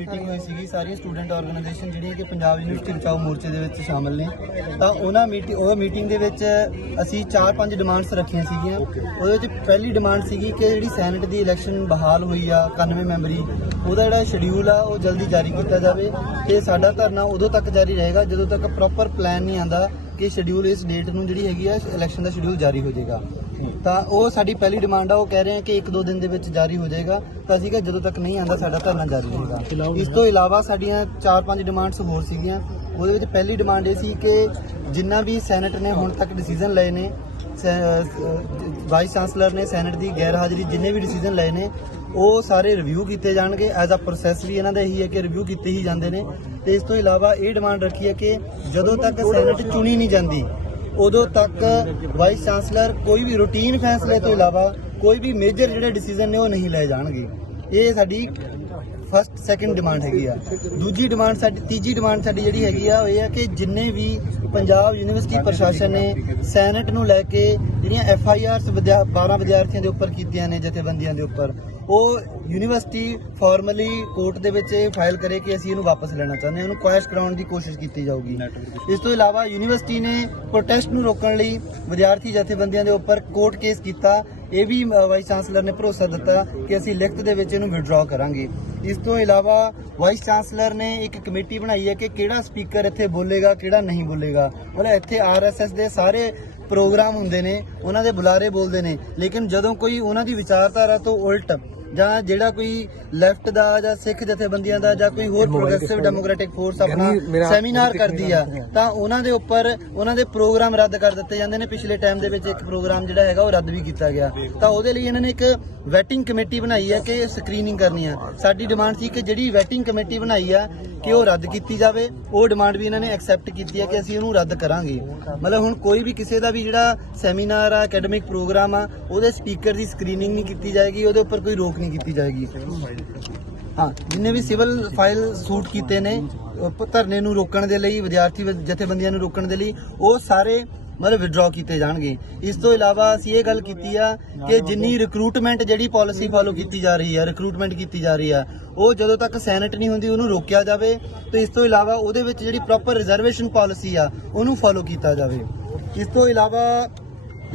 meeting ਹੋਈ ਸੀਗੀ ਸਾਰੀਆਂ ਸਟੂਡੈਂਟ ਆਰਗੇਨਾਈਜੇਸ਼ਨ ਜਿਹੜੀਆਂ ਕਿ ਪੰਜਾਬ ਯੂਨੀਵਰਸਿਟੀ ਬਚਾਓ ਮੋਰਚੇ ਦੇ ਵਿੱਚ ਸ਼ਾਮਲ ਨੇ ਤਾਂ ਉਹਨਾਂ ਮੀਟਿੰਗ ਉਹ ਮੀਟਿੰਗ ਦੇ ਵਿੱਚ ਅਸੀਂ 4-5 ਡਿਮਾਂਡਸ ਰੱਖੀਆਂ ਸੀਗੀਆਂ ਉਹਦੇ ਵਿੱਚ ਪਹਿਲੀ ਡਿਮਾਂਡ ਸੀਗੀ ਕਿ ਜਿਹੜੀ ਸੈਨੇਟ ਦੀ ਇਲੈਕਸ਼ਨ ਬਹਾਲ ਹੋਈ ਆ 91 ਮੈਂਬਰੀ ਉਹਦਾ ਜਿਹੜਾ ਸ਼ਡਿਊਲ ਆ ਉਹ ਜਲਦੀ ਜਾਰੀ ਕੀਤਾ ਜਾਵੇ ਤੇ ਸਾਡਾ ਧਰਨਾ ਉਦੋਂ ਤੱਕ ਜਾਰੀ ਰਹੇਗਾ ਜਦੋਂ ਤੱਕ ਪ੍ਰੋਪਰ ਪਲਾਨ ਨਹੀਂ ਆਂਦਾ ਕਿ ਸ਼ਡਿਊਲ ਇਸ ਡੇਟ ਨੂੰ ਜਿਹੜੀ ਹੈਗੀ ਆ ਇਲੈਕਸ਼ਨ ਦਾ ਸ਼ਡਿਊਲ ਜਾਰੀ ਹੋ ਜਾਏਗਾ ਤਾਂ ਉਹ ਸਾਡੀ ਪਹਿਲੀ ਡਿਮਾਂਡ ਆ ਉਹ ਕਹਿ ਰਹੇ ਆ ਕਿ 1-2 ਦਿਨ ਦੇ ਵਿੱਚ ਜਾਰੀ ਹੋ ਜਾਏਗਾ ਤਾਂ ਅਸੀਂ ਕਿ ਜਦੋਂ ਤੱਕ ਨਹੀਂ ਆਂਦਾ ਸਾਡਾ ਧਰਨਾ ਜਾਰੀ ਹੋਏਗਾ ਇਸ ਤੋਂ ਇਲਾਵਾ ਸਾਡੀਆਂ 4-5 ਡਿਮਾਂਡਸ ਹੋਰ ਸੀਗੀਆਂ ਉਹਦੇ ਵਿੱਚ ਪਹਿਲੀ ਡਿਮਾਂਡ ਇਹ ਸੀ ਕਿ ਜਿੰਨਾ ਵੀ ਸੈਨੇਟ ਨੇ ਹੁਣ ਤੱਕ ਡਿਸੀਜਨ ਲਏ ਨੇ ਵਾਈਸ ਚਾਂਸਲਰ ਨੇ ਸੈਨੇਟ ਦੀ ਗੈਰ ਹਾਜ਼ਰੀ ਜਿੰਨੇ ਵੀ ਡਿਸੀਜਨ ਲਏ ਨੇ ਉਹ ਸਾਰੇ ਰਿਵਿਊ ਕੀਤੇ ਜਾਣਗੇ ਐਜ਼ ਅ ਪ੍ਰੋਸੈਸ ਵੀ ਇਹਨਾਂ ਦਾ ਇਹੀ ਹੈ ਕਿ ਰਿਵਿਊ ਕੀਤੇ ਹੀ ਜਾਂਦੇ ਨੇ ਤੇ ਇਸ ਤੋਂ ਇਲਾਵਾ ਇਹ ਡਿਮਾਂਡ ਰੱਖੀ ਹੈ ਕਿ ਜਦੋਂ ਤੱਕ ਸੈਨੇਟ ਚੁਣੀ ਨਹੀਂ ਜਾਂਦੀ ਉਦੋਂ ਤੱਕ ਵਾਈਸ ਚਾਂਸਲਰ ਕੋਈ ਵੀ ਰੂਟੀਨ ਫੈਸਲੇ ਤੋਂ ਇਲਾਵਾ ਕੋਈ ਵੀ ਮੇਜਰ ਜਿਹੜੇ ਡਿਸੀਜਨ ਨੇ ਉਹ ਨਹੀਂ ਲਏ ਜਾਣਗੇ ਇਹ ਸਾਡੀ ਫਸਟ ਸੈਕੰਡ ਡਿਮਾਂਡ ਹੈਗੀ ਆ ਦੂਜੀ ਡਿਮਾਂਡ ਸਾਡੀ ਤੀਜੀ ਡਿਮਾਂਡ ਸਾਡੀ ਜਿਹੜੀ ਹੈਗੀ ਆ ਉਹ ਇਹ ਆ ਕਿ ਜਿੰਨੇ ਵੀ ਪੰਜਾਬ ਯੂਨੀਵਰਸਿਟੀ ਪ੍ਰਸ਼ਾਸਨ ਨੇ ਸੈਨੇਟ ਨੂੰ ਲੈ ਕੇ ਜਿਹੜੀਆਂ ਐਫ ਆਈ ਆਰਸ 12 ਵਿਦਿਆਰਥੀਆਂ ਦੇ ਉੱਪਰ ਕੀਤੀਆਂ ਨੇ ਜਥੇਬੰਦੀਆਂ ਦੇ ਉੱਪਰ ਉਹ ਯੂਨੀਵਰਸਿਟੀ ਫਾਰਮਲੀ ਕੋਰਟ ਦੇ ਵਿੱਚ ਇਹ ਫਾਈਲ ਕਰੇ ਕਿ ਅਸੀਂ ਇਹਨੂੰ ਵਾਪਸ ਲੈਣਾ ਚਾਹੁੰਦੇ ਹਾਂ ਇਹਨੂੰ ਕੁਐਸਟ ਕਰਾਉਣ ਦੀ ਕੋਸ਼ਿਸ਼ ਕੀਤੀ ਜਾਊਗੀ ਇਸ ਤੋਂ ਇਲਾਵਾ ਯੂਨੀਵਰਸਿਟੀ ਨੇ ਪ੍ਰੋਟੈਸਟ ਨੂੰ ਰੋਕਣ ਲਈ ਵਿਦਿਆਰਥੀ ਜਥੇਬੰਦੀਆਂ ਦੇ ਉੱਪਰ ਕੋਰਟ ਕੇਸ ਕੀਤਾ ਇਹ ਵੀ ਵਾਈਸ ਚਾਂਸਲਰ ਨੇ ਭਰੋਸਾ ਦਿੱਤਾ ਕਿ ਅਸੀਂ ਲਿਖਤ ਦੇ ਵਿੱਚ ਇਹਨੂੰ ਵਿਡਰਾਅ ਕਰਾਂਗੇ ਇਸ ਤੋਂ ਇਲਾਵਾ ਵਾਈਸ ਚਾਂਸਲਰ ਨੇ ਇੱਕ ਕਮੇਟੀ ਬਣਾਈ ਹੈ ਕਿ ਕਿਹੜਾ ਸਪੀਕਰ ਇੱਥੇ ਬੋਲੇਗਾ ਕਿਹੜਾ ਨਹੀਂ ਬੋਲੇਗਾ ਮਤਲਬ ਇੱਥੇ ਆਰਐਸਐਸ ਦੇ ਸਾਰੇ ਪ੍ਰੋਗਰਾਮ ਹੁੰਦੇ ਨੇ ਉਹਨਾਂ ਦੇ ਬੁਲਾਰੇ ਬੋਲਦੇ ਨੇ ਲੇਕਿਨ ਜਦੋਂ ਕੋਈ ਉਹਨਾਂ ਦੀ ਵਿਚਾਰਧਾਰਾ ਤੋਂ ਉਲਟ ਜਾਂ ਜਿਹੜਾ ਕੋਈ ਲੈਫਟ ਦਾ ਜਾਂ ਸਿੱਖ ਜਥੇਬੰਦੀਆਂ ਦਾ ਜਾਂ ਕੋਈ ਹੋਰ ਪ੍ਰੋਗਰੈਸਿਵ ਡੈਮੋਕ੍ਰੈਟਿਕ ਫੋਰਸ ਆਪਣਾ ਸੈਮੀਨਾਰ ਕਰਦੀ ਆ ਤਾਂ ਉਹਨਾਂ ਦੇ ਉੱਪਰ ਉਹਨਾਂ ਦੇ ਪ੍ਰੋਗਰਾਮ ਰੱਦ ਕਰ ਦਿੱਤੇ ਜਾਂਦੇ ਨੇ ਪਿਛਲੇ ਟਾਈਮ ਦੇ ਵਿੱਚ ਇੱਕ ਪ੍ਰੋਗਰਾਮ ਜਿਹੜਾ ਹੈਗਾ ਉਹ ਰੱਦ ਵੀ ਕੀਤਾ ਗਿਆ ਤਾਂ ਉਹਦੇ ਲਈ ਇਹਨਾਂ ਨੇ ਇੱਕ ਵੈਟਿੰਗ ਕਮੇਟੀ ਬਣਾਈ ਹੈ ਕਿ ਸਕਰੀਨਿੰਗ ਕਰਨੀ ਆ ਸਾਡੀ ਡਿਮਾਂਡ ਸੀ ਕਿ ਜਿਹੜੀ ਵੈਟਿੰਗ ਕਮੇਟੀ ਬਣਾਈ ਆ ਕਿ ਉਹ ਰੱਦ ਕੀਤੀ ਜਾਵੇ ਉਹ ਡਿਮਾਂਡ ਵੀ ਇਹਨਾਂ ਨੇ ਐਕਸੈਪਟ ਕੀਤੀ ਹੈ ਕਿ ਅਸੀਂ ਉਹਨੂੰ ਰੱਦ ਕਰਾਂਗੇ ਮਤਲਬ ਹੁਣ ਕੋਈ ਵੀ ਕਿਸੇ ਦਾ ਵੀ ਜਿਹੜਾ ਸੈਮੀਨਾਰ ਆ ਅਕੈਡਮਿਕ ਪ੍ਰੋਗਰਾਮ ਆ ਉਹਦੇ ਸਪੀਕਰ ਦੀ ਸਕਰੀਨਿੰਗ ਨਹੀਂ ਕੀਤੀ ਜਾਏਗੀ ਉਹਦੇ ਉੱਪਰ ਕੋਈ ਰੋਕ ਨਹੀਂ ਕੀਤੀ ਜਾਏਗੀ ਹਾਂ ਜਿੰਨੇ ਵੀ ਸਿਵਲ ਫਾਈਲ ਸੂਟ ਕੀਤੇ ਨੇ ਧਰਨੇ ਨੂੰ ਰੋਕਣ ਦੇ ਲਈ ਵਿਦਿਆਰਥੀ ਜਥੇਬੰਦੀਆਂ ਨੂੰ ਰੋਕਣ ਦੇ ਲਈ ਉਹ ਸਾਰੇ ਮਤਲਬ ਵਿਡਰਾ ਕੀਤੇ ਜਾਣਗੇ ਇਸ ਤੋਂ ਇਲਾਵਾ ਅਸੀਂ ਇਹ ਗੱਲ ਕੀਤੀ ਆ ਕਿ ਜਿੰਨੀ ਰਿਕਰੂਟਮੈਂਟ ਜਿਹੜੀ ਪਾਲਿਸੀ ਫਾਲੋ ਕੀਤੀ ਜਾ ਰਹੀ ਹੈ ਰਿਕਰੂਟਮੈਂਟ ਕੀਤੀ ਜਾ ਰਹੀ ਆ ਉਹ ਜਦੋਂ ਤੱਕ ਸੈਨੇਟ ਨਹੀਂ ਹੁੰਦੀ ਉਹਨੂੰ ਰੋਕਿਆ ਜਾਵੇ ਤੇ ਇਸ ਤੋਂ ਇਲਾਵਾ ਉਹਦੇ ਵਿੱਚ ਜਿਹੜੀ ਪ੍ਰੋਪਰ ਰਿਜ਼ਰਵੇਸ਼ਨ ਪਾਲਿਸੀ ਆ ਉਹਨੂੰ ਫਾਲੋ ਕੀਤਾ ਜਾਵੇ ਇਸ ਤੋਂ ਇਲਾਵਾ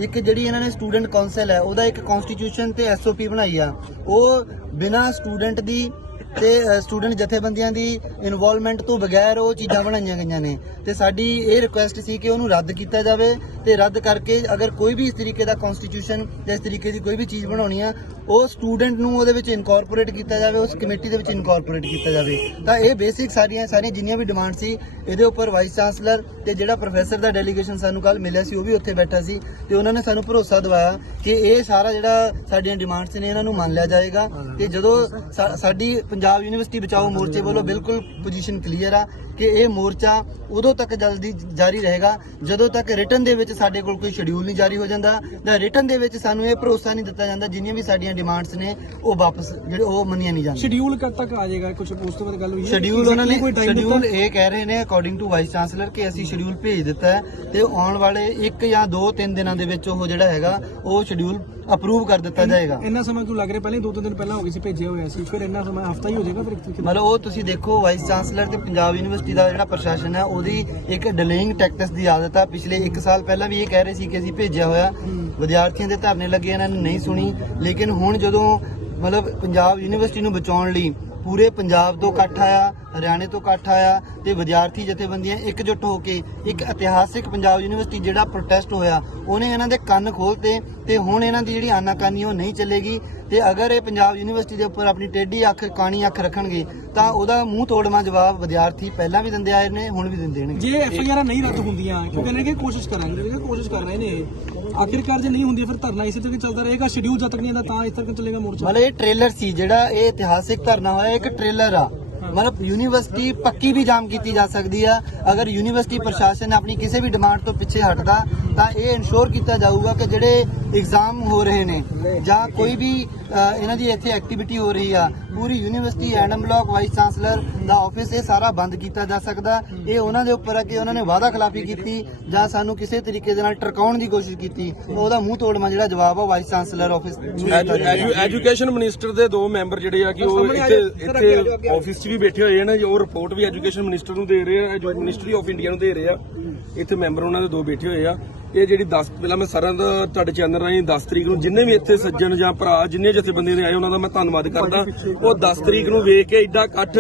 ਇੱਕ ਜਿਹੜੀ ਇਹਨਾਂ ਨੇ ਸਟੂਡੈਂਟ ਕਾਉਂਸਲ ਹੈ ਉਹਦਾ ਇੱਕ ਕਨਸਟੀਟਿਊਸ਼ਨ ਤੇ ਐਸਓਪੀ ਬਣਾਈ ਆ ਉਹ ਬਿਨਾ ਸਟੂਡੈਂਟ ਦੀ ਤੇ ਸਟੂਡੈਂਟ ਜਥੇਬੰਦੀਆਂ ਦੀ ਇਨਵੋਲਵਮੈਂਟ ਤੋਂ ਬਗੈਰ ਉਹ ਚੀਜ਼ਾਂ ਬਣਾਈਆਂ ਗਈਆਂ ਨੇ ਤੇ ਸਾਡੀ ਇਹ ਰਿਕੁਐਸਟ ਸੀ ਕਿ ਉਹਨੂੰ ਰੱਦ ਕੀਤਾ ਜਾਵੇ ਤੇ ਰੱਦ ਕਰਕੇ ਅਗਰ ਕੋਈ ਵੀ ਇਸ ਤਰੀਕੇ ਦਾ ਕਨਸਟੀਟਿਊਸ਼ਨ ਜਾਂ ਇਸ ਤਰੀਕੇ ਦੀ ਕੋਈ ਵੀ ਚੀਜ਼ ਬਣਾਉਣੀ ਆ ਉਹ ਸਟੂਡੈਂਟ ਨੂੰ ਉਹਦੇ ਵਿੱਚ ਇਨਕੋਰਪੋਰੇਟ ਕੀਤਾ ਜਾਵੇ ਉਸ ਕਮੇਟੀ ਦੇ ਵਿੱਚ ਇਨਕੋਰਪੋਰੇਟ ਕੀਤਾ ਜਾਵੇ ਤਾਂ ਇਹ ਬੇਸਿਕ ਸਾਰੀਆਂ ਸਾਰੀਆਂ ਜਿੰਨੀਆਂ ਵੀ ਡਿਮਾਂਡ ਸੀ ਇਹਦੇ ਉੱਪਰ ਵਾਈਸ ਚਾਂਸਲਰ ਤੇ ਜਿਹੜਾ ਪ੍ਰੋਫੈਸਰ ਦਾ ਡੈਲੀਗੇਸ਼ਨ ਸਾਨੂੰ ਕੱਲ ਮਿਲਿਆ ਸੀ ਉਹ ਵੀ ਉੱਥੇ ਬੈਠਾ ਸੀ ਤੇ ਉਹਨਾਂ ਨੇ ਸਾਨੂੰ ਭਰੋਸਾ ਦਿਵਾਇਆ ਕਿ ਇਹ ਸਾਰਾ ਜਿਹੜਾ ਸਾਡੀਆਂ ਡਿਮਾਂਡਸ ਨੇ ਇਹਨਾਂ ਨੂੰ ਮੰਨ ਲਿਆ ਜਾਏਗਾ ਤੇ ਜਦੋਂ ਸਾਡੀ ਪੰਜਾਬ ਯੂਨੀਵਰਸਿਟੀ ਬਚਾਓ ਮੋਰਚੇ ਵੱਲੋਂ ਬਿਲਕੁਲ ਪੋਜੀਸ਼ਨ ਕਲੀਅਰ ਆ ਕਿ ਇਹ ਮੋਰਚਾ ਉਦੋਂ ਤੱਕ ਜਲਦੀ ਜਾਰੀ ਰਹੇਗਾ ਜਦੋਂ ਤੱਕ ਰਿਟਨ ਦੇ ਵਿੱਚ ਸਾਡੇ ਕੋਲ ਕੋਈ ਸ਼ਡਿਊਲ ਨਹੀਂ ਜਾਰੀ ਹੋ ਜਾਂਦਾ ਜਾਂ ਰਿਟਨ ਦੇ ਵਿੱਚ ਸਾਨੂੰ ਇਹ ਭਰੋਸਾ ਨਹੀਂ ਦਿੱਤਾ ਜਾਂਦਾ ਜਿੰਨੀਆਂ ਵੀ ਸਾਡੀਆਂ ਡਿਮਾਂਡਸ ਨੇ ਉਹ ਵਾਪਸ ਜਿਹੜੇ ਉਹ ਮੰਨੀਆਂ ਨਹੀਂ ਜਾਂਦੀਆਂ ਸ਼ਡਿਊਲ ਕਦ ਤੱਕ ਆ ਜਾਏਗਾ ਕੁਝ ਉਸ ਤੋਂ ਬਾਅਦ ਗੱਲ ਹੋਈ ਹੈ ਸ਼ਡਿਊਲ ਉਹਨਾਂ ਨੇ ਸ਼ਡਿਊਲ ਇਹ ਕਹਿ ਰਹੇ ਨੇ ਅਕੋਰਡਿੰਗ ਟੂ ਵਾਈਸ ਚਾਂਸਲਰ ਕਿ ਅਸੀਂ ਸ਼ਡਿਊਲ ਭੇਜ ਦਿੱਤਾ ਹੈ ਤੇ ਆਉਣ ਵਾਲੇ 1 ਜਾਂ 2 3 ਦਿਨਾਂ ਦੇ ਵਿੱਚ ਉਹ ਜਿਹੜਾ ਹੈਗਾ ਉਹ ਸ਼ਡਿਊਲ ਅਪਰੂਵ ਕਰ ਦਿੱਤਾ ਜਾਏਗਾ ਇੰਨਾ ਸਮਾਂ ਕਿਉਂ ਲੱਗ ਰਿਹਾ ਪਹਿਲੇ ਦੋ ਤਿੰਨ ਦਿਨ ਪਹਿਲਾਂ ਹੋ ਗਈ ਸੀ ਭੇਜਿਆ ਹੋਇਆ ਸੀ ਫਿਰ ਇੰਨਾ ਸਮਾਂ ਹਫਤਾ ਹੀ ਹੋ ਜਾਏਗਾ ਫਿਰ ਮਤਲਬ ਉਹ ਤੁਸੀਂ ਦੇਖੋ ਵਾਈਸ ਚਾਂਸਲਰ ਤੇ ਪੰਜਾਬ ਯੂਨੀਵਰਸਿਟੀ ਦਾ ਜਿਹੜਾ ਪ੍ਰਸ਼ਾਸਨ ਹੈ ਉਹਦੀ ਇੱਕ ਡਿਲੇਇੰਗ ਟੈਕਟਿਕਸ ਦੀ ਆਦਤ ਆ ਪਿਛਲੇ 1 ਸਾਲ ਪਹਿਲਾਂ ਵੀ ਇਹ ਕਹਿ ਰਹੇ ਸੀ ਕਿ ਅਸੀਂ ਭੇਜਿਆ ਹੋਇਆ ਵਿਦਿਆਰਥੀਆਂ ਦੇ ਧਰਨੇ ਲੱਗੇ ਇਹਨਾਂ ਨੇ ਨਹੀਂ ਸੁਣੀ ਲੇਕਿਨ ਹੁਣ ਜਦੋਂ ਮਤਲਬ ਪੰਜਾਬ ਯੂਨੀਵਰਸਿਟੀ ਨੂੰ ਬਚਾਉਣ ਲਈ ਪੂਰੇ ਪੰਜਾਬ ਤੋਂ ਇਕੱਠ ਆਇਆ ਹਰਿਆਣੇ ਤੋਂ ਇਕੱਠ ਆਇਆ ਤੇ ਵਿਦਿਆਰਥੀ ਜਥੇਬੰਦੀਆਂ ਇਕਜੁੱਟ ਹੋ ਕੇ ਇੱਕ ਇਤਿਹਾਸਿਕ ਪੰਜਾਬ ਯੂਨੀਵਰਸਿਟੀ ਜਿਹੜਾ ਪ੍ਰੋਟੈਸਟ ਹੋਇਆ ਉਹਨੇ ਇਹਨਾਂ ਦੇ ਕੰਨ ਖੋਲਤੇ ਤੇ ਹੁਣ ਇਹਨਾਂ ਦੀ ਜਿਹੜੀ ਆਨਾਕਾਨੀ ਉਹ ਨਹੀਂ ਚੱਲੇਗੀ ਤੇ ਅਗਰ ਇਹ ਪੰਜਾਬ ਯੂਨੀਵਰਸਿਟੀ ਦੇ ਉੱਪਰ ਆਪਣੀ ਟੇਢੀ ਅੱਖ ਕਾਣੀ ਅੱਖ ਰੱਖਣਗੇ ਤਾਂ ਉਹਦਾ ਮੂੰਹ ਤੋੜਵਾ ਜਵਾਬ ਵਿਦਿਆਰਥੀ ਪਹਿਲਾਂ ਵੀ ਦਿੰਦੇ ਆਏ ਨੇ ਹੁਣ ਵੀ ਦਿੰਦੇ ਨੇ ਜੇ ਐਫ ਆਈ ਆਰ ਨਹੀਂ ਰੱਦ ਹੁੰਦੀਆਂ ਕਿਉਂ ਕਹਿੰਦੇ ਨੇ ਕੋਸ਼ਿਸ਼ ਕਰਾਂਗੇ ਕੋਸ਼ਿਸ਼ ਕਰ ਰਹੇ ਨੇ ਆਖਿਰਕਾਰ ਜੇ ਨਹੀਂ ਹੁੰਦੀ ਫਿਰ ਧਰਨਾ ਇਸੇ ਤਰ੍ਹਾਂ ਚੱਲਦਾ ਰਹੇਗਾ ਸ਼ਡਿਊਲ ਜਦ ਤੱਕ ਨਹੀਂ ਆਉਂਦਾ ਤਾਂ ਇਸ ਤਰ੍ਹਾਂ ਚੱਲੇਗਾ ਮੋਰਚਾ ਮਤਲਬ ਇਹ ਟ੍ਰੇਲਰ ਸੀ ਜਿਹੜਾ ਇਹ ਇਤਿਹਾਸਿਕ ਧਰਨਾ ਹੋਇਆ ਇੱਕ ਟ੍ਰੇਲਰ ਆ ਮਤਲਬ ਯੂਨੀਵਰਸਿਟੀ ਪੱਕੀ ਵੀ ਜਾਮ ਕੀਤੀ ਜਾ ਸਕਦੀ ਆ ਅਗਰ ਯੂਨੀਵਰਸਿਟੀ ਪ੍ਰਸ਼ਾਸਨ ਆਪਣੀ ਕਿਸੇ ਵੀ ਡਿਮਾਂਡ ਤੋਂ ਪਿੱਛੇ ਹਟਦਾ ਤਾਂ ਇਹ ਇਨਸ਼ੋਰ ਕੀਤਾ ਜਾਊਗਾ ਕਿ ਜਿਹੜੇ ਐਗਜ਼ਾਮ ਹੋ ਰਹੇ ਨੇ ਜਾਂ ਕੋਈ ਵੀ ਇਹਨਾਂ ਦੀ ਇੱਥੇ ਐਕਟੀਵਿਟੀ ਹੋ ਰਹੀ ਆ ਪੂਰੀ university admin block vice chancellor ਦਾ ਆਫਿਸ ਇਹ ਸਾਰਾ ਬੰਦ ਕੀਤਾ ਜਾ ਸਕਦਾ ਇਹ ਉਹਨਾਂ ਦੇ ਉੱਪਰ ਆ ਕਿ ਉਹਨਾਂ ਨੇ ਵਾਅਦਾ ਖਿਲਾਫੀ ਕੀਤੀ ਜਾਂ ਸਾਨੂੰ ਕਿਸੇ ਤਰੀਕੇ ਦੇ ਨਾਲ ਟਰਕਾਉਣ ਦੀ ਕੋਸ਼ਿਸ਼ ਕੀਤੀ ਉਹਦਾ ਮੂੰਹ ਤੋੜਵਾ ਜਿਹੜਾ ਜਵਾਬ ਆ vice chancellor office education minister ਦੇ ਦੋ ਮੈਂਬਰ ਜਿਹੜੇ ਆ ਕਿ ਉਹ ਇੱਥੇ ਇੱਥੇ ਆਫਿਸ 'ਚ ਵੀ ਬੈਠੇ ਹੋਏ ਨੇ ਉਹ ਰਿਪੋਰਟ ਵੀ ਐਜੂਕੇਸ਼ਨ ਮਿਨਿਸਟਰ ਨੂੰ ਦੇ ਰਹੇ ਆ ਮਿਨਿਸਟਰੀ ਆਫ ਇੰਡੀਆ ਨੂੰ ਦੇ ਰਹੇ ਆ ਇੱਥੇ ਮੈਂਬਰ ਉਹਨਾਂ ਦੇ ਦੋ ਬੈਠੇ ਹੋਏ ਆ ਇਹ ਜਿਹੜੀ 10 ਪਹਿਲਾਂ ਮੈਂ ਸਰਦ ਤੁਹਾਡੇ ਚੈਨਲ ਰਾਹੀਂ 10 ਤਰੀਕ ਨੂੰ ਜਿੰਨੇ ਵੀ ਇੱਥੇ ਸੱਜਣ ਜਾਂ ਭਰਾ ਜਿੰਨੇ ਬੰਦੇ ਨੇ ਆਏ ਉਹਨਾਂ ਦਾ ਮੈਂ ਧੰਨਵਾਦ ਕਰਦਾ ਉਹ 10 ਤਰੀਕ ਨੂੰ ਵੇਖ ਕੇ ਐਡਾ ਇਕੱਠ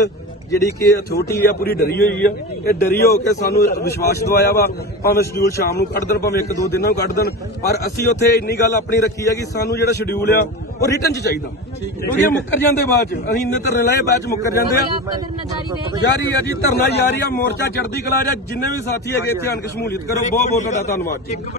ਜਿਹੜੀ ਕਿ ਅਥਾਰਟੀ ਆ ਪੂਰੀ ਡਰੀ ਹੋਈ ਆ ਇਹ ਡਰੀ ਹੋ ਕੇ ਸਾਨੂੰ ਵਿਸ਼ਵਾਸ ਦਵਾਇਆ ਵਾ ਭਾਵੇਂ ਸ਼ਡਿਊਲ ਸ਼ਾਮ ਨੂੰ ਕੱਢ ਦੇਣ ਭਾਵੇਂ ਇੱਕ ਦੋ ਦਿਨਾਂ ਨੂੰ ਕੱਢ ਦੇਣ ਪਰ ਅਸੀਂ ਉੱਥੇ ਇੰਨੀ ਗੱਲ ਆਪਣੀ ਰੱਖੀ ਆ ਕਿ ਸਾਨੂੰ ਜਿਹੜਾ ਸ਼ਡਿਊਲ ਆ ਉਹ ਰਿਟਰਨ ਚ ਚਾਹੀਦਾ ਕਿਉਂਕਿ ਇਹ ਮੁੱਕਰ ਜਾਂਦੇ ਬਾਅਦ ਚ ਅਸੀਂ ਇੰਨੇ ਧਰਨੇ ਲਾਏ ਬਾਅਦ ਚ ਮੁੱਕਰ ਜਾਂਦੇ ਆ ਜਾਰੀ ਆ ਜੀ ਧਰਨਾ ਜਾਰੀ ਆ ਮੋਰਚਾ ਚੜ੍ਹਦੀ ਕਲਾ ਜਾਂ ਜਿੰਨੇ ਵੀ ਸਾਥੀ ਹੈਗੇ ਇੱਥੇ ਆਣ ਕੇ ਸ਼ਮੂਲੀਅਤ ਕਰੋ ਬਹੁਤ ਬਹੁਤ ਤੁਹਾਡਾ ਧੰਨਵਾਦ ਜੀ